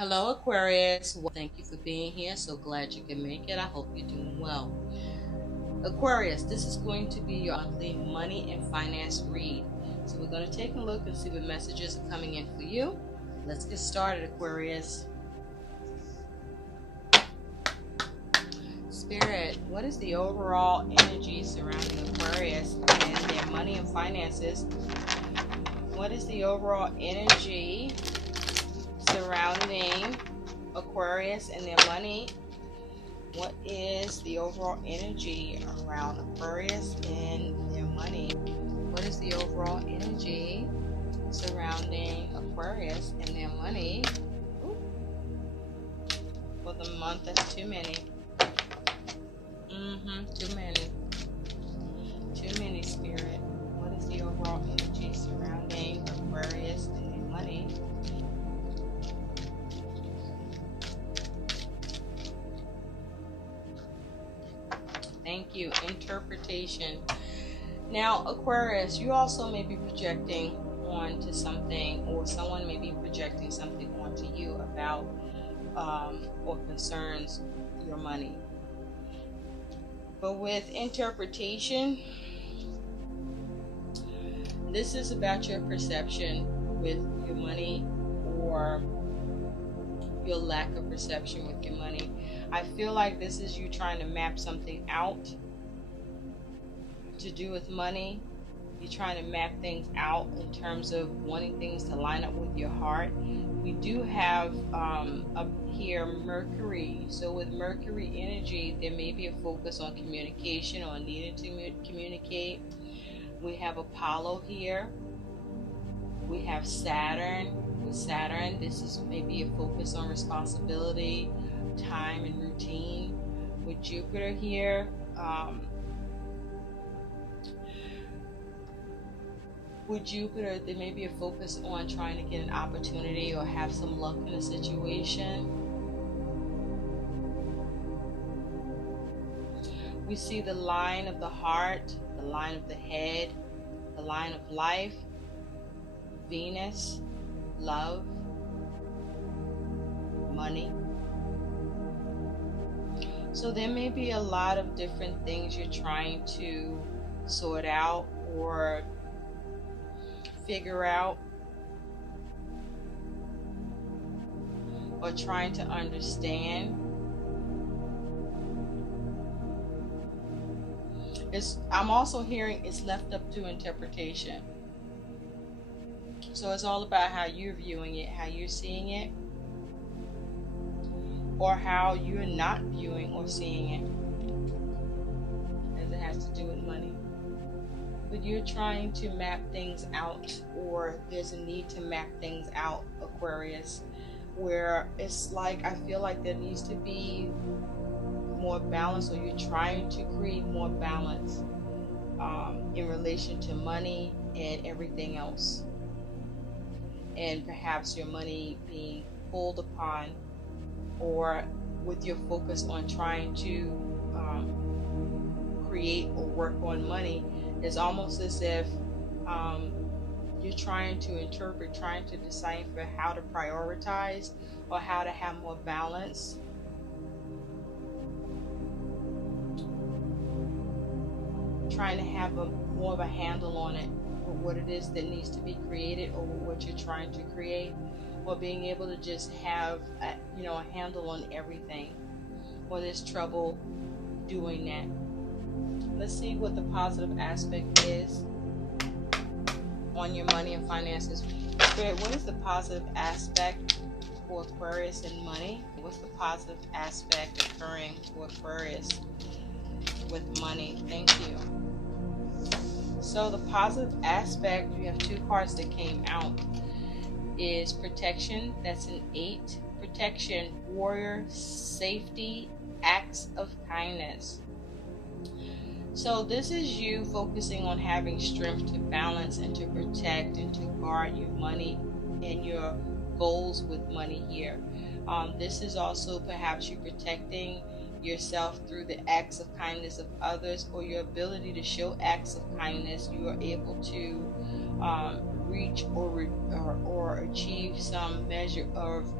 Hello, Aquarius. Well, thank you for being here. So glad you can make it. I hope you're doing well. Aquarius, this is going to be your monthly money and finance read. So we're going to take a look and see what messages are coming in for you. Let's get started, Aquarius. Spirit, what is the overall energy surrounding Aquarius and their money and finances? What is the overall energy surrounding Aquarius and their money? What is the overall energy around Aquarius and their money? What is the overall energy surrounding Aquarius and their money? Ooh. For the month, that's too many. Too many. Too many, Spirit. What is the overall energy surrounding Aquarius and their money? Thank you. Interpretation. Now, Aquarius, you also may be projecting onto something, or someone may be projecting something onto you about or concerns your money. But with interpretation, this is about your perception with your money, or your lack of perception with your money. I feel like this is you trying to map something out to do with money. You're trying to map things out in terms of wanting things to line up with your heart. We do have up here Mercury. So with Mercury energy, there may be a focus on communication or needing to communicate. We have Apollo here. We have Saturn. With Saturn, this is maybe a focus on responsibility, time, and routine. With Jupiter here, there may be a focus on trying to get an opportunity or have some luck in a situation. We see the line of the heart, the line of the head, the line of life, Venus, love, money. So there may be a lot of different things you're trying to sort out or figure out, or trying to understand. I'm also hearing it's left up to interpretation. So it's all about how you're viewing it, how you're seeing it, or how you're not viewing or seeing it, as it has to do with money. But you're trying to map things out, or there's a need to map things out, Aquarius, where it's like, I feel like there needs to be more balance, or you're trying to create more balance in relation to money and everything else. And perhaps your money being pulled upon, or with your focus on trying to create or work on money, it's almost as if you're trying to interpret, trying to decipher how to prioritize or how to have more balance. Trying to have more of a handle on it, or what it is that needs to be created, or what you're trying to create, or being able to just have a handle on everything, or there's trouble doing that. Let's see what the positive aspect is on your money and finances. Spirit, what is the positive aspect for Aquarius and money? What's the positive aspect occurring for Aquarius with money? Thank you. So the positive aspect, you have two cards that came out, is protection. That's an 8. Protection, warrior, safety, acts of kindness. So this is you focusing on having strength to balance and to protect and to guard your money and your goals with money here. This is also perhaps you protecting yourself through the acts of kindness of others, or your ability to show acts of kindness. You are able to reach or achieve some measure of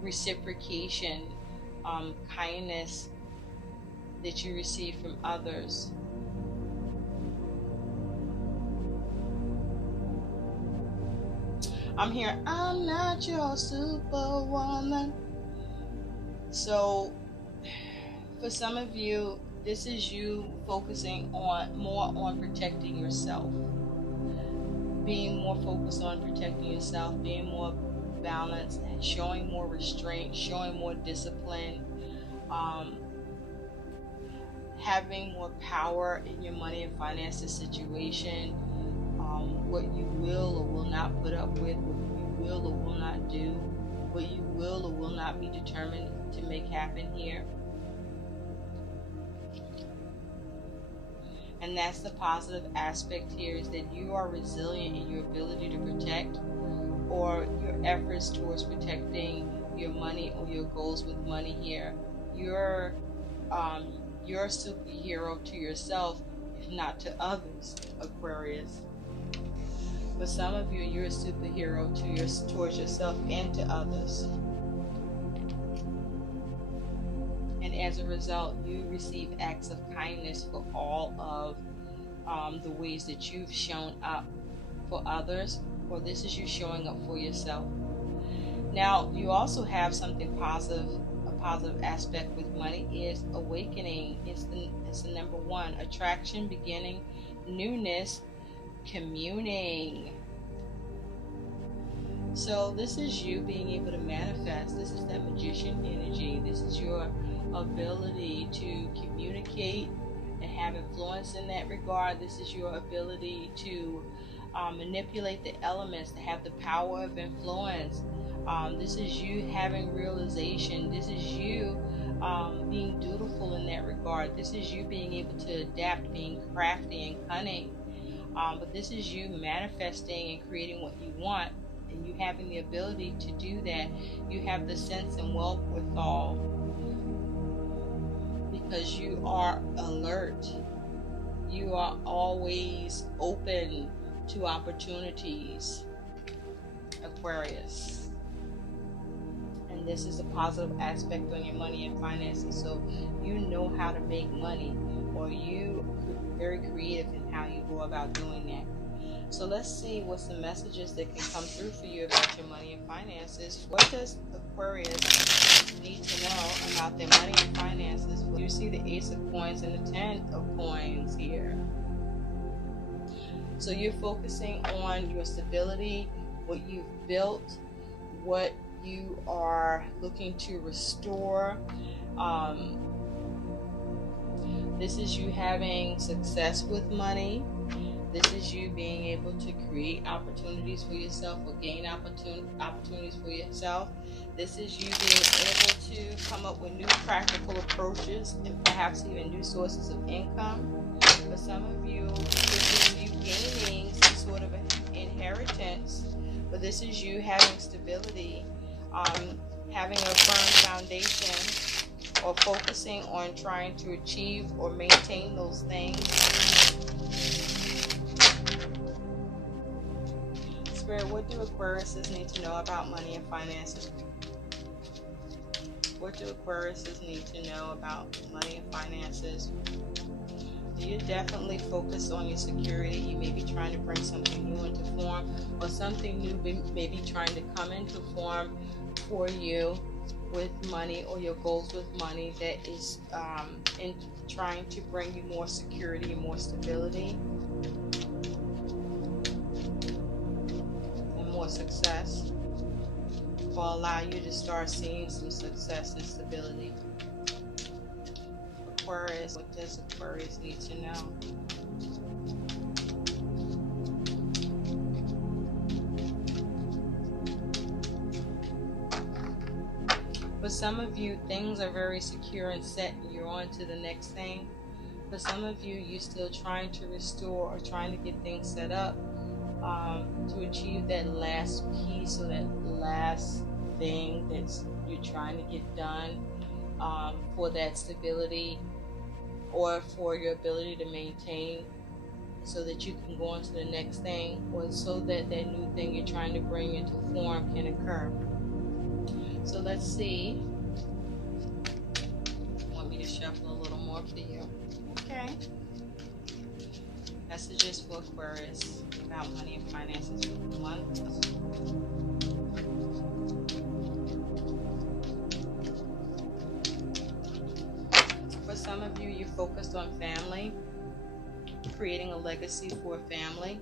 reciprocation, kindness that you receive from others. I'm here, I'm not your superwoman. So for some of you, this is you focusing more on protecting yourself, being more focused on protecting yourself, being more balanced, and showing more restraint, showing more discipline, having more power in your money and finances situation, what you will or will not put up with, what you will or will not do, what you will or will not be determined to make happen here. And that's the positive aspect here, is that you are resilient in your ability to protect, or your efforts towards protecting your money or your goals with money here. You're a superhero to yourself, if not to others, Aquarius. For some of you, you're a superhero towards yourself and to others. And as a result, you receive acts of kindness for all of the ways that you've shown up for others, or this is you showing up for yourself. Now, you also have something positive. A positive aspect with money is awakening. It's the number one. Attraction, beginning, newness, communing. So this is you being able to manifest. This is that magician energy. This is your ability to communicate and have influence in that regard. This is your ability to manipulate the elements, to have the power of influence. This is you having realization. This is you being dutiful in that regard. This is you being able to adapt, being crafty and cunning. But this is you manifesting and creating what you want, and you having the ability to do that. You have the sense and wherewithal because you are alert. You are always open to opportunities, Aquarius. And this is a positive aspect on your money and finances. So you know how to make money, or you are very creative in how you go about doing that. So let's see what's the messages that can come through for you about your money and finances. What does Aquarius need to know about their money and finances? Well, you see the Ace of Coins and the Ten of Coins here. So you're focusing on your stability, what you've built, what you are looking to restore. This is you having success with money. This is you being able to create opportunities for yourself or gain opportunities for yourself. This is you being able to come up with new practical approaches and perhaps even new sources of income. For some of you, this is you gaining some sort of inheritance. But this is you having stability, having a firm foundation, or focusing on trying to achieve or maintain those things. Spirit, what do Aquariuses need to know about money and finances? What do Aquariuses need to know about money and finances? You're definitely focused on your security. You may be trying to bring something new into form, or something new may be trying to come into form for you with money, or your goals with money that is in trying to bring you more security and more stability and more success, will allow you to start seeing some success and stability. Aquarius, what does Aquarius need to know? For some of you, things are very secure and set, and you're on to the next thing. For some of you, you're still trying to restore or trying to get things set up to achieve that last piece, or that last thing that you're trying to get done for that stability, or for your ability to maintain so that you can go on to the next thing, or so that that new thing you're trying to bring into form can occur. So let's see. Want me to shuffle a little more for you? Okay. Messages for Aquarius about money and finances for the month. For some of you, you're focused on family, creating a legacy for a family.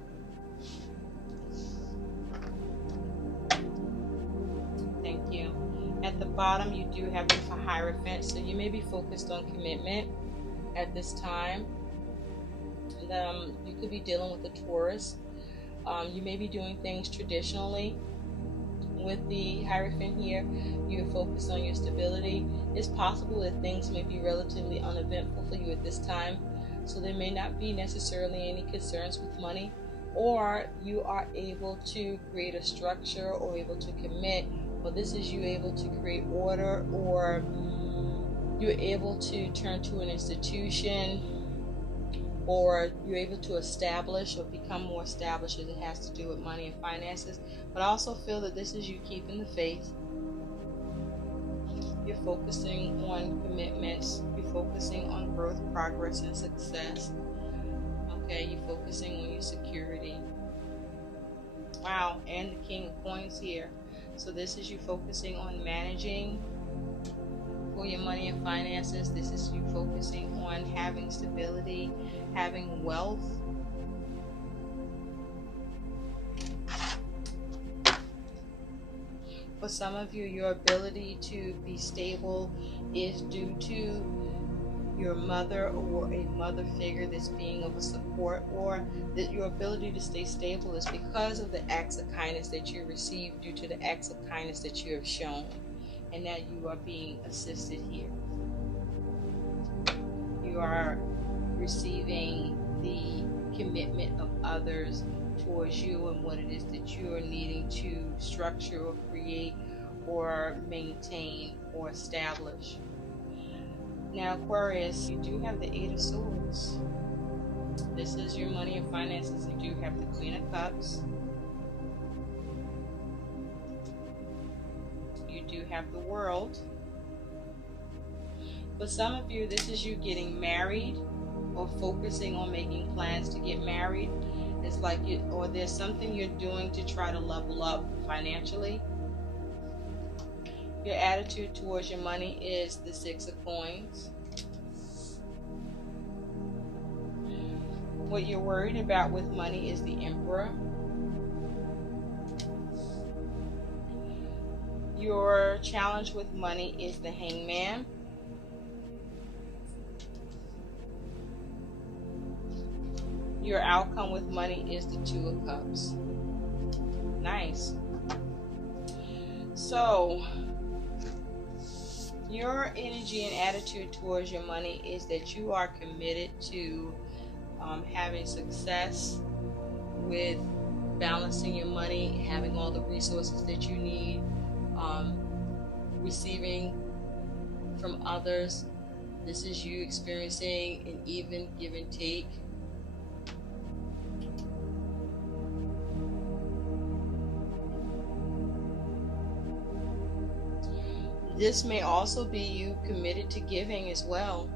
Thank you. At the bottom, you do have the Hierophant, so you may be focused on commitment at this time. You could be dealing with a Taurus. You may be doing things traditionally. With the Hierophant here, you're focused on your stability. It's possible that things may be relatively uneventful for you at this time, so there may not be necessarily any concerns with money, or you are able to create a structure or able to commit. Well, this is you able to create order, or you're able to turn to an institution, or you're able to establish or become more established as it has to do with money and finances. But I also feel that this is you keeping the faith. You're focusing on commitments. You're focusing on growth, progress, and success. Okay, you're focusing on your security. Wow, and the King of Coins here. So this is you focusing on managing for your money and finances. This is you focusing on having stability, having wealth. For some of you, your ability to be stable is due to your mother or a mother figure that's being of a support, or that your ability to stay stable is because of the acts of kindness that you received, due to the acts of kindness that you have shown, and that you are being assisted here. You are receiving the commitment of others towards you and what it is that you are needing to structure or create or maintain or establish. Now, Aquarius, you do have the Eight of Swords. This is your money and finances. You do have the Queen of Cups. You do have the World. For some of you, this is you getting married or focusing on making plans to get married. It's like you, or there's something you're doing to try to level up financially. Your attitude towards your money is the Six of Coins. What you're worried about with money is the Emperor. Your challenge with money is the Hangman. Your outcome with money is the Two of Cups. Nice. So, your energy and attitude towards your money is that you are committed to having success with balancing your money, having all the resources that you need, receiving from others. This is you experiencing an even give and take. This may also be you committed to giving as well.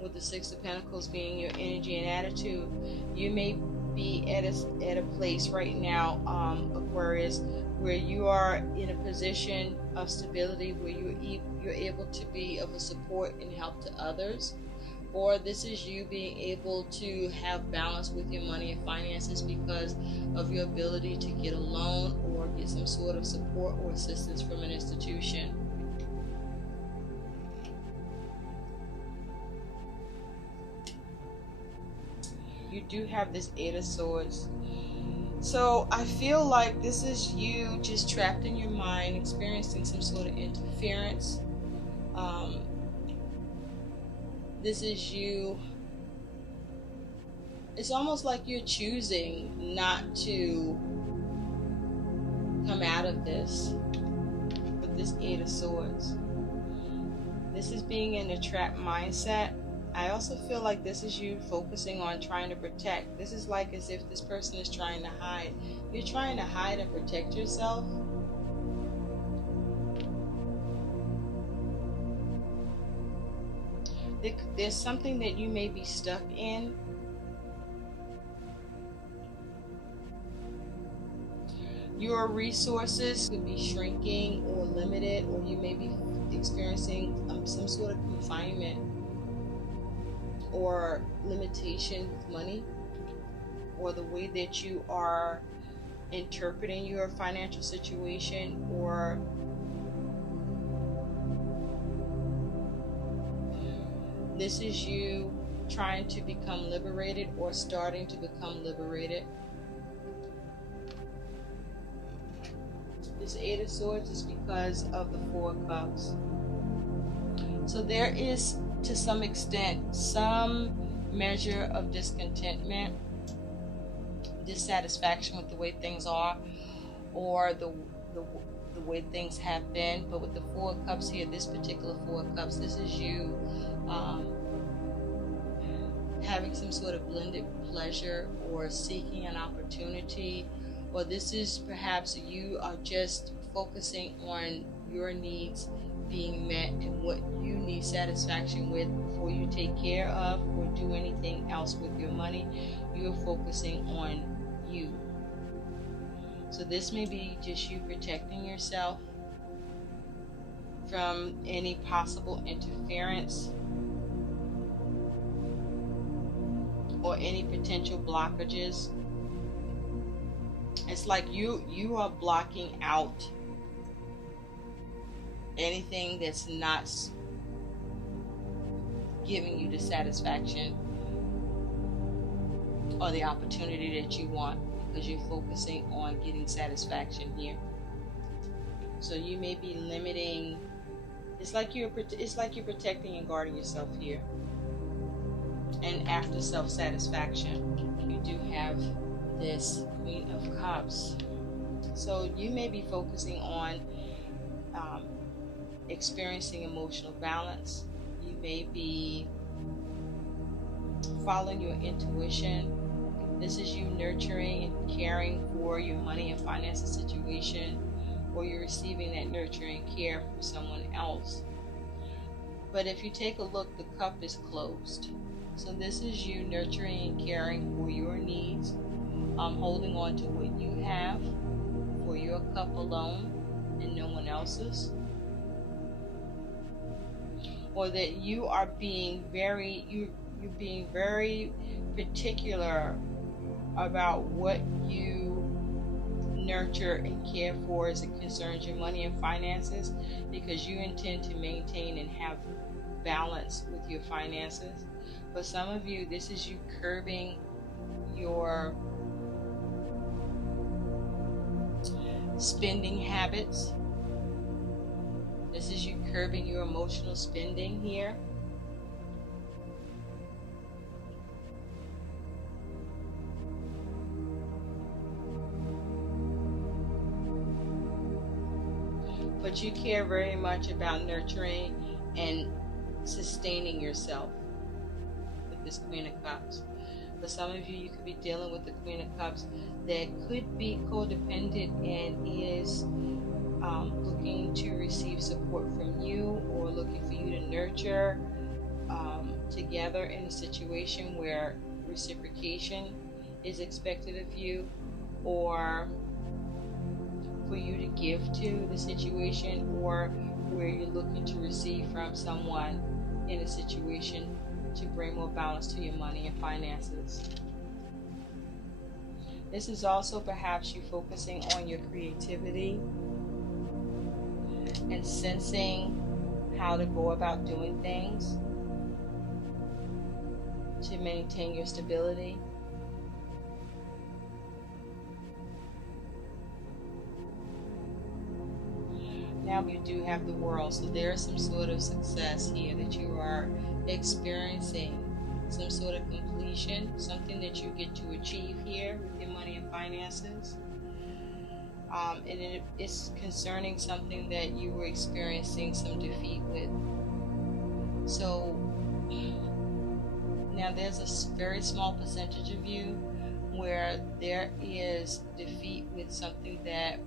With the Six of Pentacles being your energy and attitude, you may be at a place right now, Aquarius, where you are in a position of stability, where you're able to be of a support and help to others. Or this is you being able to have balance with your money and finances because of your ability to get a loan or get some sort of support or assistance from an institution. You do have this Eight of Swords. So I feel like this is you just trapped in your mind, experiencing some sort of interference. This is you. It's almost like you're choosing not to come out of this with this Eight of Swords. This is being in a trapped mindset, I also feel like this is you focusing on trying to protect. This is like as if this person is trying to hide. You're trying to hide and protect yourself. There's something that you may be stuck in. Your resources could be shrinking or limited, or you may be experiencing some sort of confinement or limitation with money, or the way that you are interpreting your financial situation, or this is you trying to become liberated or starting to become liberated. This Eight of Swords is because of the Four of Cups. So there is, to some extent, some measure of discontentment, dissatisfaction with the way things are, or the way things have been. But with the Four of Cups here, this particular Four of Cups, this is you having some sort of blended pleasure or seeking an opportunity, or this is perhaps you are just focusing on your needs being met and what you need satisfaction with before you take care of or do anything else with your money. You're focusing on you. So this may be just you protecting yourself from any possible interference or any potential blockages. It's like you are blocking out anything that's not giving you the satisfaction or the opportunity that you want, because you're focusing on getting satisfaction here. So you may be limiting. It's like you're protecting and guarding yourself here. And after self-satisfaction, you do have this Queen of Cups. So you may be focusing on experiencing emotional balance. You may be following your intuition. This is you nurturing and caring for your money and finances situation, or you're receiving that nurturing care from someone else. But if you take a look, the cup is closed. So this is you nurturing and caring for your needs, holding on to what you have for your cup alone and no one else's. Or that you are being you're being very particular about what you nurture and care for as it concerns your money and finances, because you intend to maintain and have balance with your finances. For some of you, this is you curbing your spending habits. This is you curbing your emotional spending here. But you care very much about nurturing and sustaining yourself with this Queen of Cups. For some of you, you could be dealing with the Queen of Cups that could be codependent and is looking to receive support from you, or looking for you to nurture together in a situation where reciprocation is expected of you, or for you to give to the situation, or where you're looking to receive from someone in a situation to bring more balance to your money and finances. This is also perhaps you focusing on your creativity and sensing how to go about doing things to maintain your stability. Now you do have the World, so there is some sort of success here that you are experiencing, some sort of completion, something that you get to achieve here with your money and finances. And it's concerning something that you were experiencing some defeat with. So Now there's a very small percentage of you where there is defeat with something that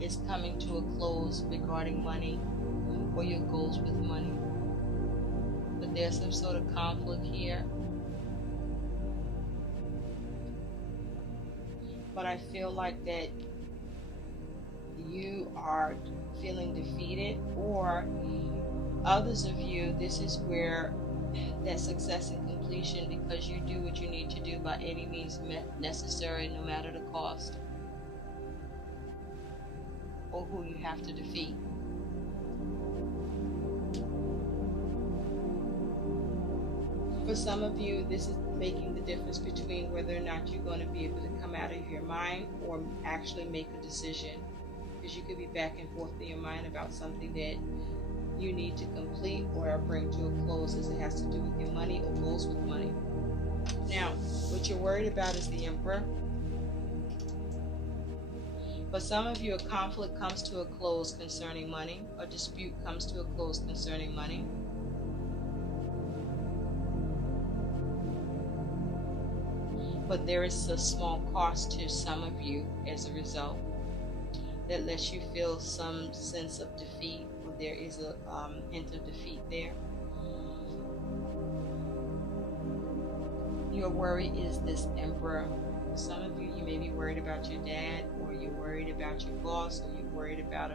is coming to a close regarding money or your goals with money. But there's some sort of conflict here. But I feel like that you are feeling defeated, or others of you, this is where that success and completion, because you do what you need to do by any means necessary, no matter the cost, or who you have to defeat. For some of you, this is making the difference between whether or not you're going to be able to come out of your mind or actually make a decision. Because you could be back and forth in your mind about something that you need to complete or bring to a close, as it has to do with your money or goals with money. Now, what you're worried about is the Emperor. For some of you, a conflict comes to a close concerning money. A dispute comes to a close concerning money. But there is a small cost to some of you as a result that lets you feel some sense of defeat, or there is a hint of defeat there. Your worry is this Emperor. For some of you, you may be worried about your dad, or you're worried about your boss, or you're worried about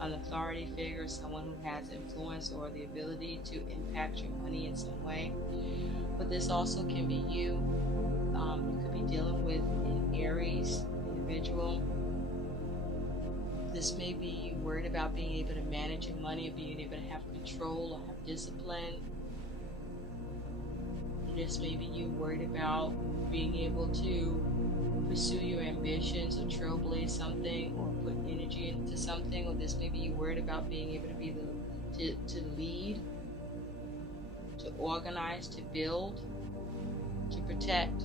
an authority figure, someone who has influence or the ability to impact your money in some way. But this also can be you. You could be dealing with an Aries individual. This may be you worried about being able to manage your money, or being able to have control or have discipline. This may be you worried about being able to pursue your ambitions or trailblaze something or put energy into something. Or this may be you worried about being able to be to lead, to organize, to build, to protect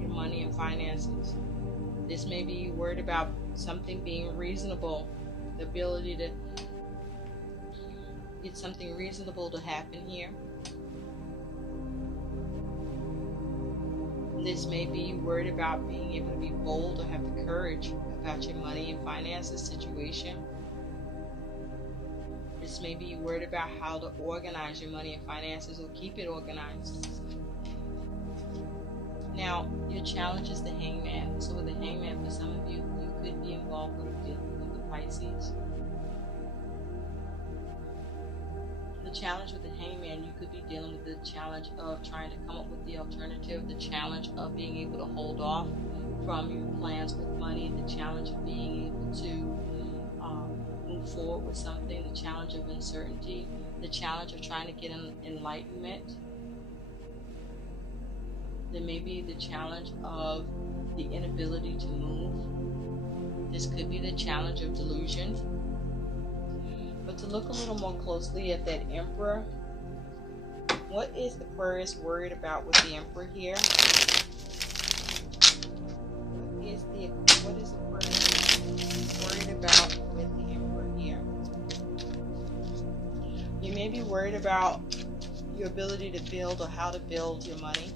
your money and finances. This may be you worried about something being reasonable, the ability to get something reasonable to happen here. This may be you worried about being able to be bold or have the courage about your money and finances situation. This may be you worried about how to organize your money and finances or keep it organized. Now, your challenge is the Hangman. So with the Hangman, for some of you, you could be involved with the Pisces. The challenge with the Hangman, you could be dealing with the challenge of trying to come up with the alternative, the challenge of being able to hold off from your plans with money, the challenge of being able to move forward with something, the challenge of uncertainty, the challenge of trying to get enlightenment. There may be the challenge of the inability to move. This could be the challenge of delusion. But to look a little more closely at that Emperor, what is Aquarius worried about with the Emperor here? What is Aquarius worried about with the Emperor here? You may be worried about your ability to build or how to build your money.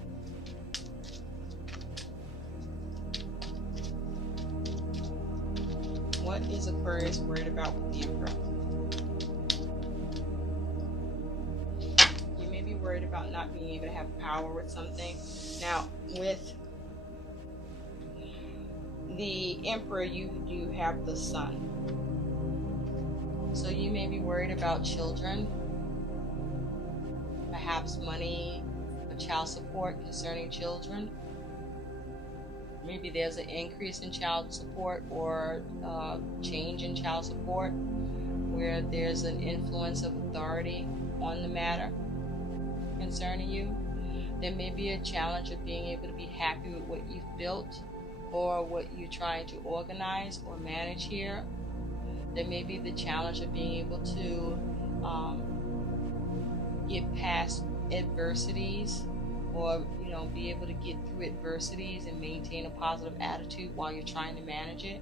What is Aquarius worried about with the Emperor? You may be worried about not being able to have power with something. Now, with the Emperor, you have the Sun. So you may be worried about children, perhaps money or child support concerning children. Maybe there's an increase in child support or change in child support where there's an influence of authority on the matter concerning you. There may be a challenge of being able to be happy with what you've built or what you're trying to organize or manage here. There may be the challenge of being able to get past adversities, or be able to get through adversities and maintain a positive attitude while you're trying to manage it.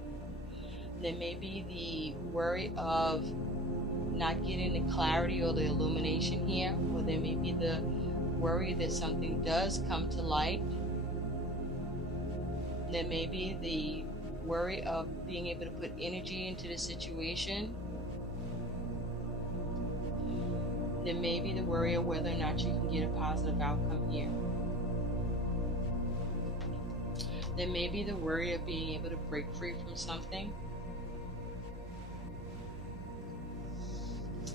There may be the worry of not getting the clarity or the illumination here, or there may be the worry that something does come to light. There may be the worry of being able to put energy into the situation. There may be the worry of whether or not you can get a positive outcome here. There may be the worry of being able to break free from something.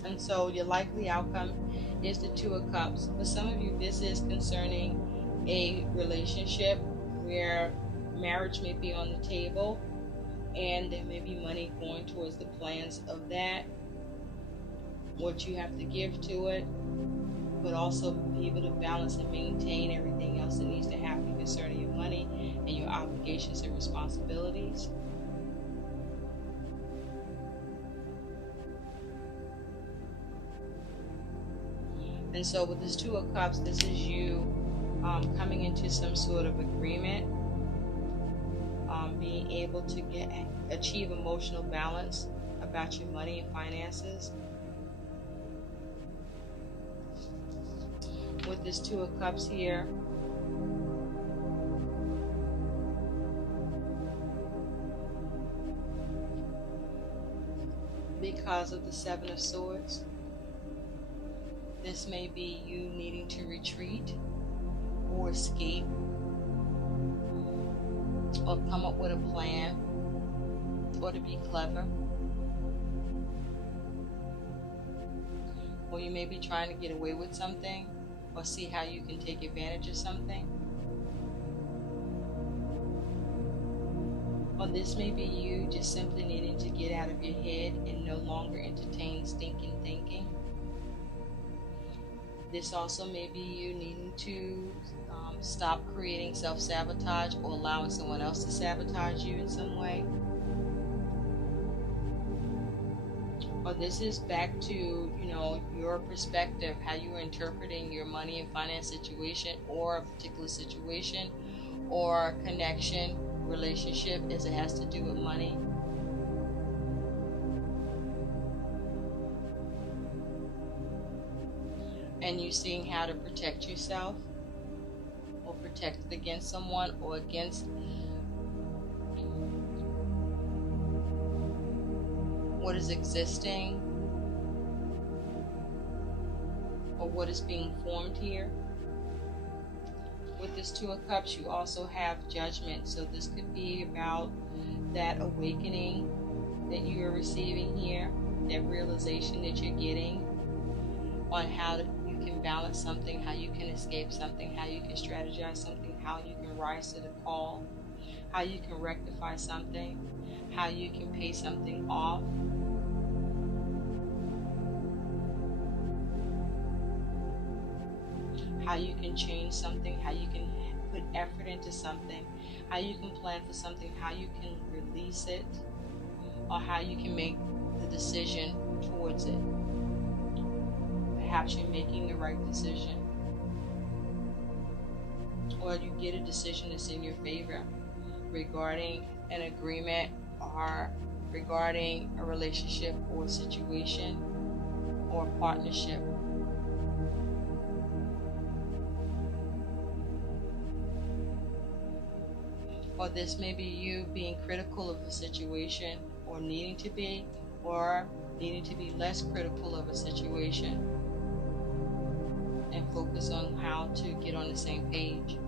And so your likely outcome is the Two of Cups. For some of you, this is concerning a relationship where marriage may be on the table, and there may be money going towards the plans of that, what you have to give to it, but also be able to balance and maintain everything else that needs to happen concerning your money and your obligations and responsibilities. And so with this Two of Cups, this is you coming into some sort of agreement, being able to achieve emotional balance about your money and finances. With this Two of Cups here, because of the Seven of Swords, this may be you needing to retreat or escape or come up with a plan or to be clever. Or you may be trying to get away with something or see how you can take advantage of something. Or this may be you just simply needing to get out of your head and no longer entertain stinking thinking. This also may be you needing to stop creating self-sabotage or allowing someone else to sabotage you in some way. Or this is back to, your perspective, how you are interpreting your money and finance situation, or a particular situation or connection, relationship, as it has to do with money. And you seeing how to protect yourself or protect against someone or against what is existing or what is being formed here. With this Two of Cups, you also have Judgment. So this could be about that awakening that you are receiving here, that realization that you're getting on how you can balance something, how you can escape something, how you can strategize something, how you can rise to the call, how you can rectify something, how you can pay something off. How you can change something, how you can put effort into something, how you can plan for something, how you can release it, or how you can make the decision towards it. Perhaps you're making the right decision, or you get a decision that's in your favor regarding an agreement or regarding a relationship or situation or a partnership. Or this may be you being critical of a situation, or needing to be less critical of a situation and focus on how to get on the same page.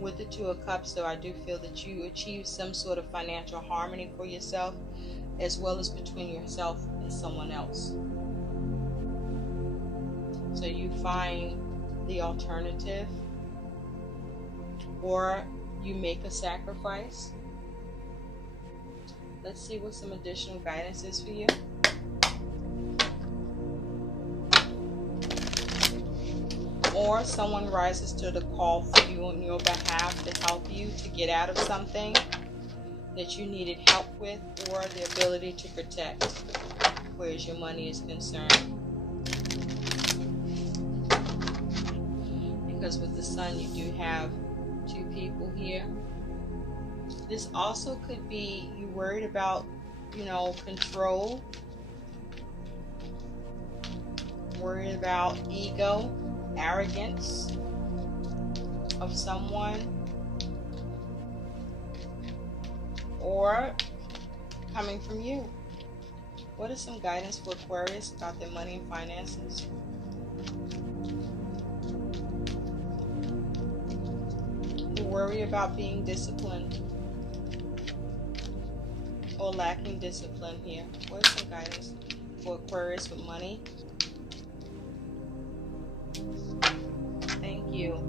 With the Two of Cups, though, I do feel that you achieve some sort of financial harmony for yourself, as well as between yourself and someone else. So you find the alternative, or you make a sacrifice. Let's see what some additional guidance is for you. Or someone rises to the call for you on your behalf to help you to get out of something that you needed help with, or the ability to protect, whereas your money is concerned. Because with the Sun, you do have two people here. This also could be you worried about control, worried about ego, arrogance of someone, or coming from you. What is some guidance for Aquarius about their money and finances? You worry about being disciplined or lacking discipline here. What is some guidance for Aquarius with money? Thank you.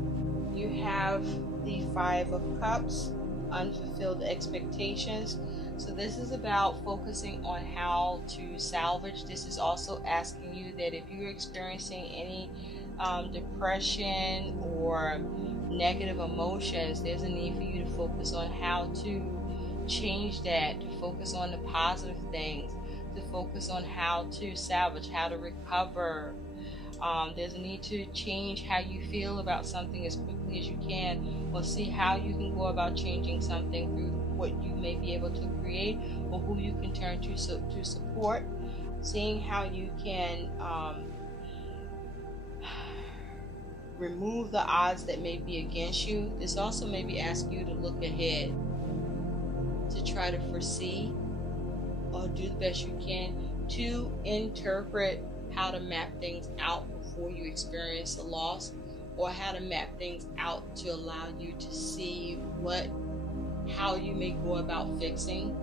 You have the Five of Cups, unfulfilled expectations. So this is about focusing on how to salvage. This is also asking you that if you're experiencing any depression or negative emotions, there's a need for you to focus on how to change that, to focus on the positive things, to focus on how to salvage, how to recover. There's a need to change how you feel about something as quickly as you can, or see how you can go about changing something through what you may be able to create, or who you can turn to support, seeing how you can remove the odds that may be against you. This also may be asking you to look ahead, to try to foresee or do the best you can to interpret how to map things out before you experience a loss, or how to map things out to allow you to see how you may go about fixing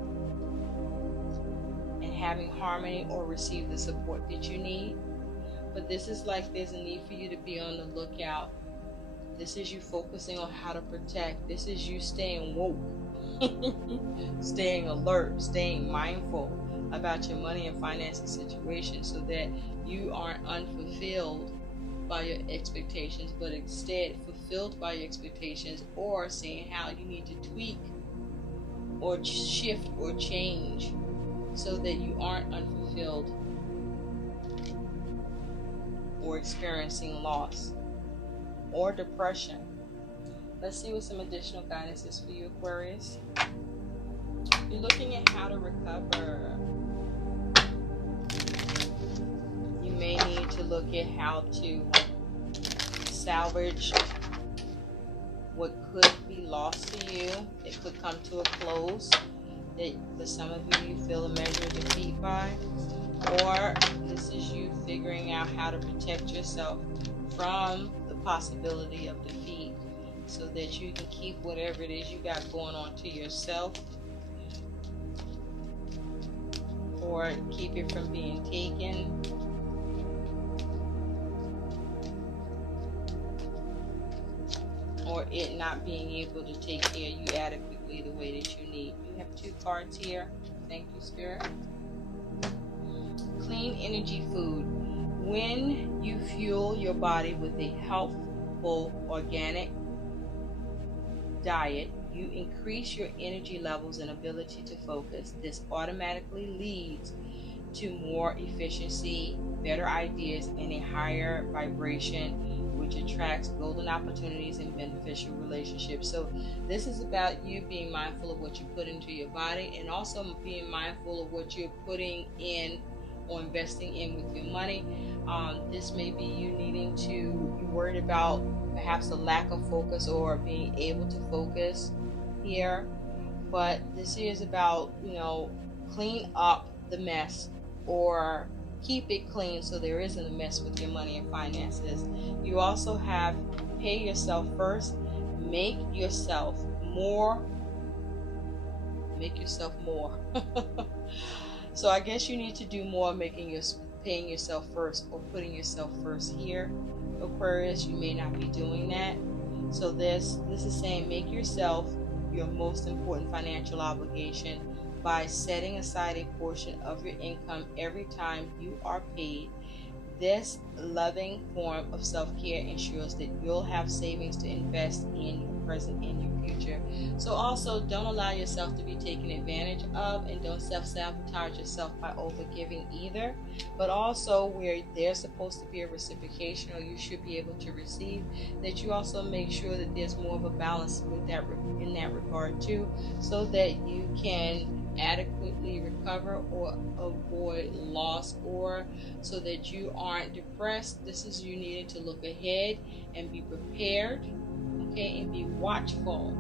and having harmony, or receive the support that you need. But this is like there's a need for you to be on the lookout. This is you focusing on how to protect. This is you staying woke, staying alert, staying mindful about your money and financing situation, so that you aren't unfulfilled by your expectations, but instead fulfilled by your expectations, or seeing how you need to tweak or shift or change so that you aren't unfulfilled or experiencing loss or depression. Let's see what some additional guidance is for you, Aquarius. You're looking at how to recover. You may need to look at how to salvage what could be lost to you. It could come to a close. That for some of you feel a measure of defeat by. Or this is you figuring out how to protect yourself from the possibility of defeat, so that you can keep whatever it is you got going on to yourself, or keep it from being taken. Or it not being able to take care of you adequately the way that you need. You have two cards here. Thank you, Spirit. Clean energy food. When you fuel your body with a healthful organic diet, you increase your energy levels and ability to focus. This automatically leads to more efficiency, better ideas, and a higher vibration, which attracts golden opportunities and beneficial relationships. So this is about you being mindful of what you put into your body, and also being mindful of what you're putting in or investing in with your money. This may be you needing to, you're worried about perhaps a lack of focus or being able to focus here. But this is about, clean up the mess, or keep it clean so there isn't a mess with your money and finances. You also have pay yourself first, make yourself more. So I guess you need to do more paying yourself first, or putting yourself first here. Aquarius, you may not be doing that. So this is saying make yourself your most important financial obligation by setting aside a portion of your income every time you are paid. This loving form of self-care ensures that you'll have savings to invest in your present and your future. So also, don't allow yourself to be taken advantage of, and don't self-sabotage yourself by overgiving either. But also, where there's supposed to be a reciprocation, or you should be able to receive, that you also make sure that there's more of a balance with that in that regard too, so that you can adequately recover or avoid loss, or so that you aren't depressed. This is you needing to look ahead and be prepared, okay, and be watchful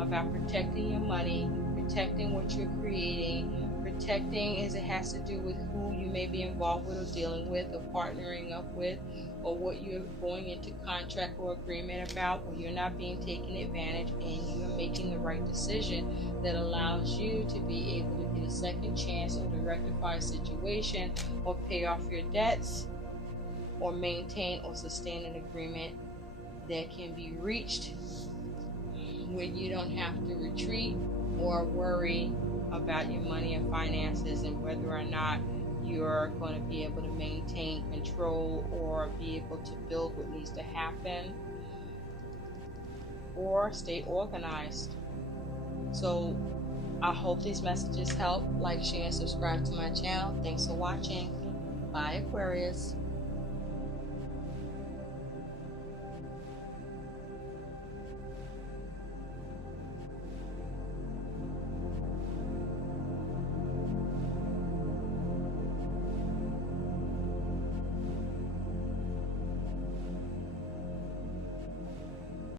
about protecting your money, protecting what you're creating, protecting as it has to do with who you may be involved with or dealing with or partnering up with, or what you're going into contract or agreement about, where you're not being taken advantage and you're making the right decision that allows you to be able to get a second chance or to rectify a situation or pay off your debts or maintain or sustain an agreement that can be reached where you don't have to retreat or worry about your money and finances and whether or not you're going to be able to maintain control or be able to build what needs to happen or stay organized. So I hope these messages help. Like, share, and subscribe to my channel. Thanks for watching. Bye, Aquarius.